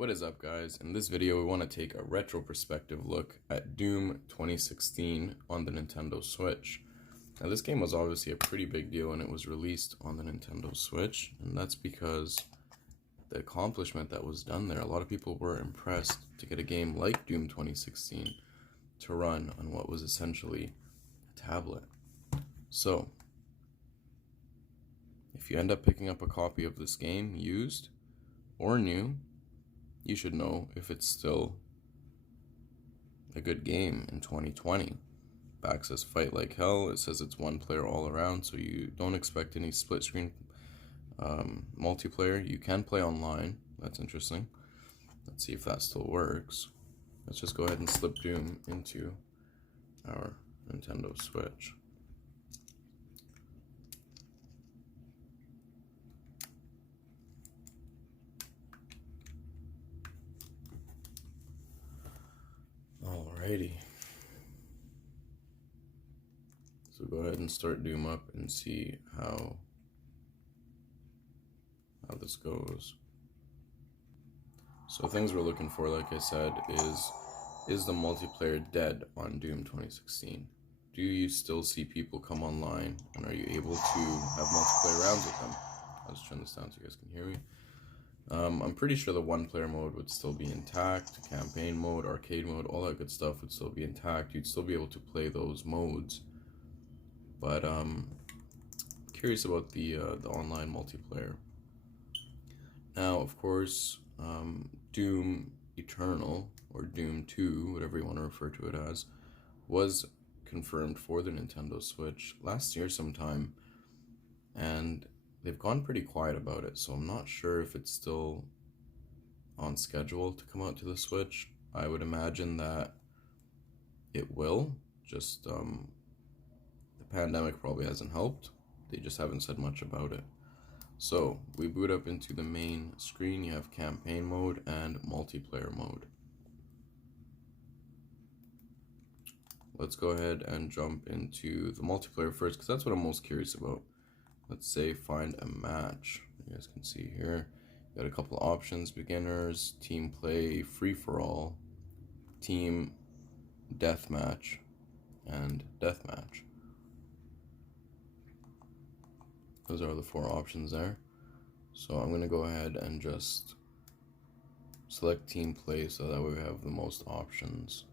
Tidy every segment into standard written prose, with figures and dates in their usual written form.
What is up, guys? In this video we want to take a retro perspective look at Doom 2016 on the Nintendo Switch. Now this game was obviously a pretty big deal when it was released on the Nintendo Switch, and that's because the accomplishment that was done there. A lot of people were impressed to get a game like Doom 2016 to run on what was essentially a tablet. So, if you end up picking up a copy of this game, used or new, you should know if it's still a good game in 2020. Back says fight like hell. It says it's one player all around, so you don't expect any split screen multiplayer. You can play online. That's interesting. Let's see if that still works. Let's just go ahead and slip Doom into our Nintendo Switch. Alrighty. So go ahead and start Doom up and see how this goes. So things we're looking for, like I said, is the multiplayer dead on Doom 2016? Do you still see people come online, and are you able to have multiplayer rounds with them? I'll just turn this down so you guys can hear me. I'm pretty sure the one-player mode would still be intact, campaign mode, arcade mode, all that good stuff would still be intact. You'd still be able to play those modes, but curious about the online multiplayer. Now, of course, Doom Eternal, or Doom 2, whatever you want to refer to it as, was confirmed for the Nintendo Switch last year sometime, and they've gone pretty quiet about it, so I'm not sure if it's still on schedule to come out to the Switch. I would imagine that it will, just the pandemic probably hasn't helped. They just haven't said much about it. So, we boot up into the main screen. You have campaign mode and multiplayer mode. Let's go ahead and jump into the multiplayer first, because that's what I'm most curious about. Let's say find a match. You guys can see here, you got a couple options: beginners, team play, free-for-all, team deathmatch, and deathmatch. Those are the four options there. So I'm going to go ahead and just select team play so that way we have the most options.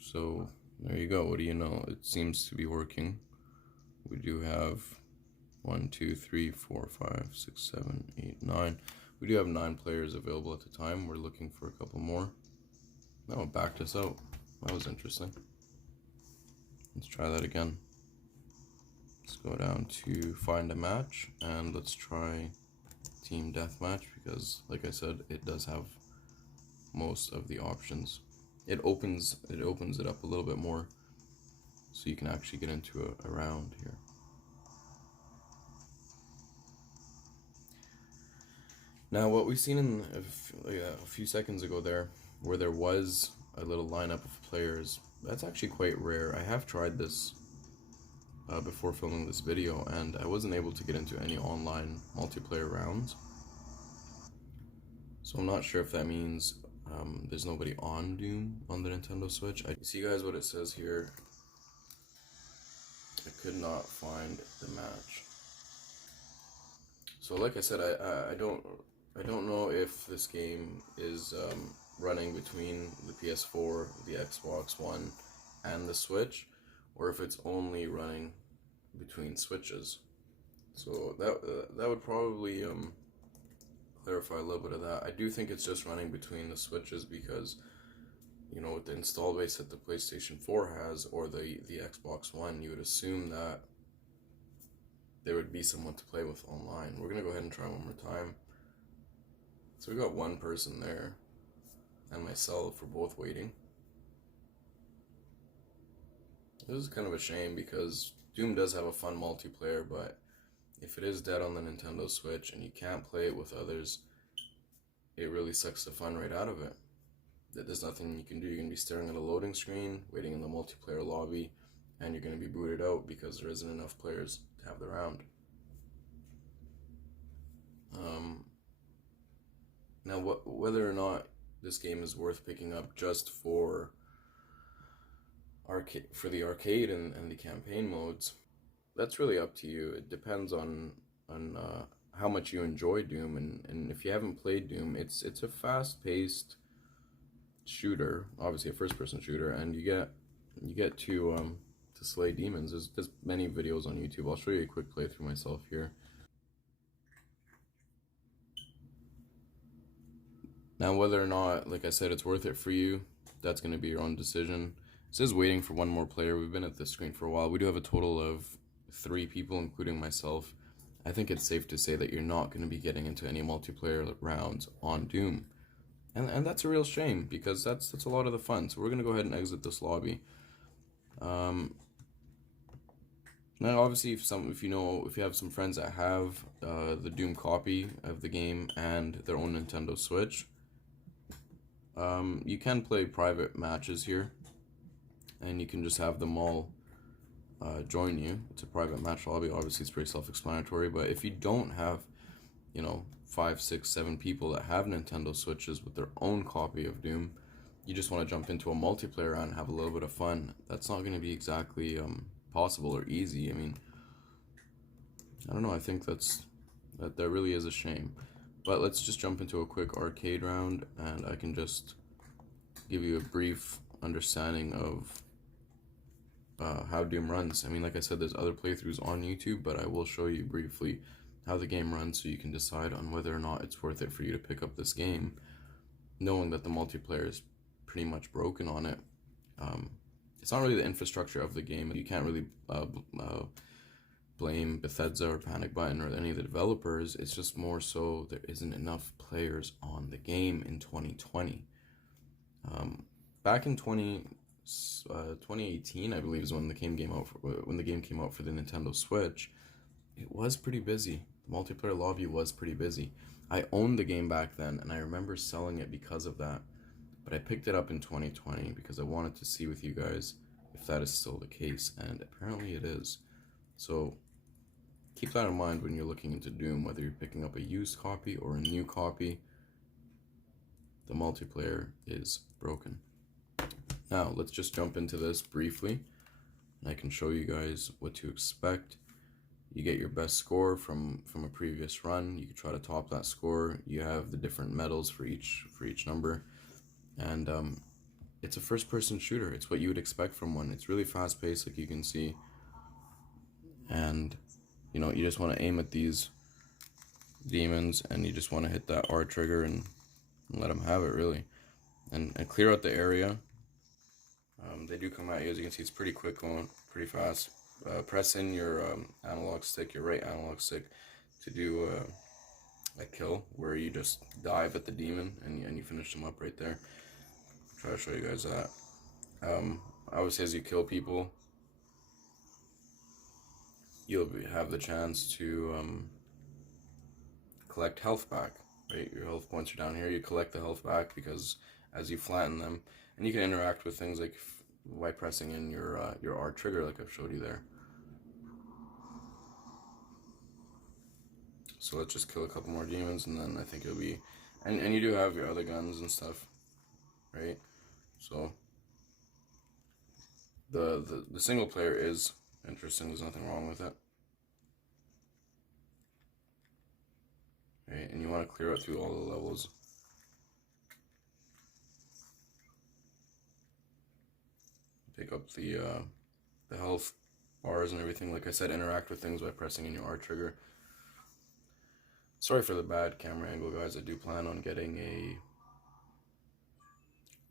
So there you go. What do you know? It seems to be working. We do have 1, 2, 3, 4, 5, 6, 7, 8, 9. We do have 9 players available at the time. We're looking for a couple more. No, it backed us out. That was interesting. Let's try that again. Let's go down to find a match, and let's try team deathmatch, because like I said, it does have most of the options. It opens it up a little bit more, so you can actually get into a round here. Now, what we've seen in a few seconds ago there, where there was a little lineup of players, that's actually quite rare. I have tried this before filming this video, and I wasn't able to get into any online multiplayer rounds. So I'm not sure if that means there's nobody on Doom on the Nintendo Switch. I see, guys, what it says here. I could not find the match. So like I said, I don't know if this game is running between the PS4, the Xbox One, and the Switch, or if it's only running between Switches. So that would probably clarify a little bit of that. I do think it's just running between the Switches because, you know, with the install base that the PlayStation 4 has, or the Xbox One, you would assume that there would be someone to play with online. We're gonna go ahead and try one more time. So we got one person there, and myself, we're both waiting. This is kind of a shame because Doom does have a fun multiplayer, but if it is dead on the Nintendo Switch and you can't play it with others, it really sucks the fun right out of it. There's nothing you can do. You're going to be staring at a loading screen, waiting in the multiplayer lobby, and you're going to be booted out because there isn't enough players to have the round. Now, whether or not this game is worth picking up just for the arcade and the campaign modes, that's really up to you. It depends on how much you enjoy Doom, and if you haven't played Doom, it's a fast-paced shooter, obviously a first-person shooter, and you get to slay demons. There's many videos on YouTube. I'll show you a quick playthrough myself here. Now, whether or not, like I said, it's worth it for you, that's going to be your own decision. It says waiting for one more player. We've been at this screen for a while. We do have a total of 3 people, including myself. I think it's safe to say that you're not going to be getting into any multiplayer rounds on Doom. And that's a real shame, because that's a lot of the fun. So we're going to go ahead and exit this lobby. Now, obviously, if you have some friends that have the Doom copy of the game and their own Nintendo Switch, you can play private matches here, and you can just have them all join you. It's a private match lobby. Obviously, it's pretty self-explanatory. But if you don't have, 5, 6, 7 people that have Nintendo Switches with their own copy of Doom, you just want to jump into a multiplayer round and have a little bit of fun, that's not going to be exactly possible or easy. I mean, I don't know. I think that really is a shame. But let's just jump into a quick arcade round, and I can just give you a brief understanding of how Doom runs. I mean, like I said, there's other playthroughs on YouTube, but I will show you briefly how the game runs so you can decide on whether or not it's worth it for you to pick up this game, knowing that the multiplayer is pretty much broken on it. It's not really the infrastructure of the game. You can't really blame Bethesda or Panic Button or any of the developers. It's just more so there isn't enough players on the game in 2020. Back in 2018, I believe, is when the game came out for the Nintendo Switch. It was pretty busy. The multiplayer lobby was pretty busy. I owned the game back then, and I remember selling it because of that. But I picked it up in 2020 because I wanted to see with you guys if that is still the case, and apparently it is. So keep that in mind when you're looking into Doom, whether you're picking up a used copy or a new copy. The multiplayer is broken. Now, let's just jump into this briefly, and I can show you guys what to expect. You get your best score from a previous run. You can try to top that score. You have the different medals for each number, and it's a first-person shooter. It's what you would expect from one. It's really fast-paced, like you can see, and you just want to aim at these demons, and you just want to hit that R trigger and let them have it, really, and clear out the area. They do come at you. As you can see, it's pretty quick, going pretty fast. Press in your analog stick, your right analog stick, to do a kill where you just dive at the demon and you finish them up right there. Try to show you guys that. Obviously, as you kill people, you'll have the chance to collect health back. Right, your health points are down here. You collect the health back because as you flatten them, and you can interact with things like by pressing in your R trigger, like I've showed you there. So let's just kill a couple more demons, and then I think it'll be, and you do have your other guns and stuff, right? So the single player is interesting. There's nothing wrong with it. Right, and you want to clear out through all the levels. Pick up the health bars and everything. Like I said, interact with things by pressing in your R trigger. Sorry for the bad camera angle, guys. I do plan on getting a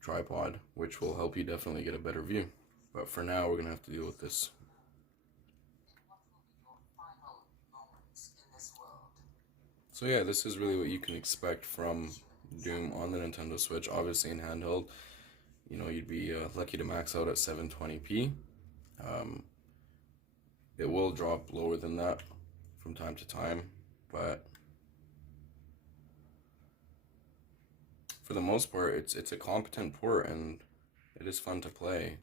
tripod, which will help you definitely get a better view. But for now, we're going to have to deal with this. So yeah, this is really what you can expect from Doom on the Nintendo Switch. Obviously in handheld, you'd be lucky to max out at 720p. It will drop lower than that from time to time, but for the most part, it's a competent port, and it is fun to play.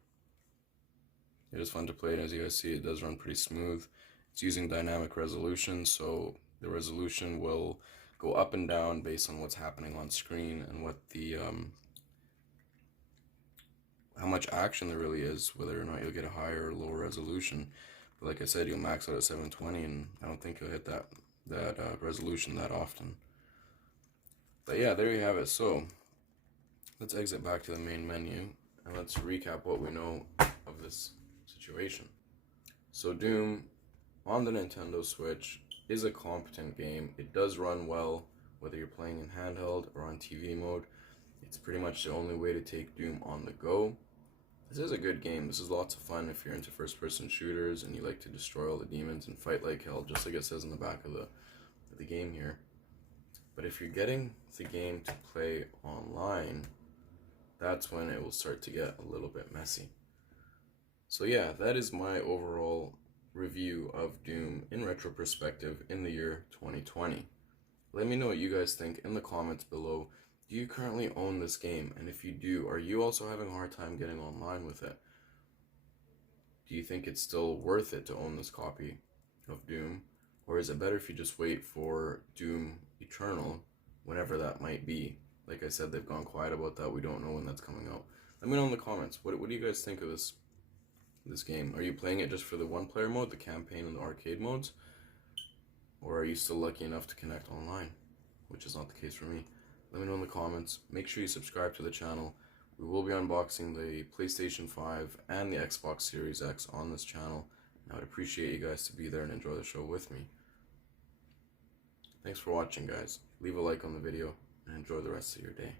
It is fun to play, and as you guys see, it does run pretty smooth. It's using dynamic resolution, so the resolution will go up and down based on what's happening on screen and what the how much action there really is, whether or not you'll get a higher or lower resolution. But like I said, you'll max out at 720, and I don't think you'll hit that resolution that often. But yeah, there you have it. So let's exit back to the main menu and let's recap what we know of this situation. So Doom on the Nintendo Switch is a competent game. It does run well, whether you're playing in handheld or on TV mode. It's pretty much the only way to take Doom on the go. This is a good game. This is lots of fun if you're into first-person shooters and you like to destroy all the demons and fight like hell, just like it says in the back of the game here. But if you're getting the game to play online, that's when it will start to get a little bit messy. So yeah, that is my overall review of Doom in retrospective in the year 2020. Let me know what you guys think in the comments below. Do you currently own this game? And if you do, are you also having a hard time getting online with it? Do you think it's still worth it to own this copy of Doom? Or is it better if you just wait for Doom Eternal, whenever that might be? Like I said, they've gone quiet about that. We don't know when that's coming out. Let me know in the comments. What do you guys think of this game? Are you playing it just for the one-player mode, the campaign and the arcade modes? Or are you still lucky enough to connect online? Which is not the case for me. Let me know in the comments. Make sure you subscribe to the channel. We will be unboxing the PlayStation 5 and the Xbox Series X on this channel. And I would appreciate you guys to be there and enjoy the show with me. Thanks for watching, guys. Leave a like on the video and enjoy the rest of your day.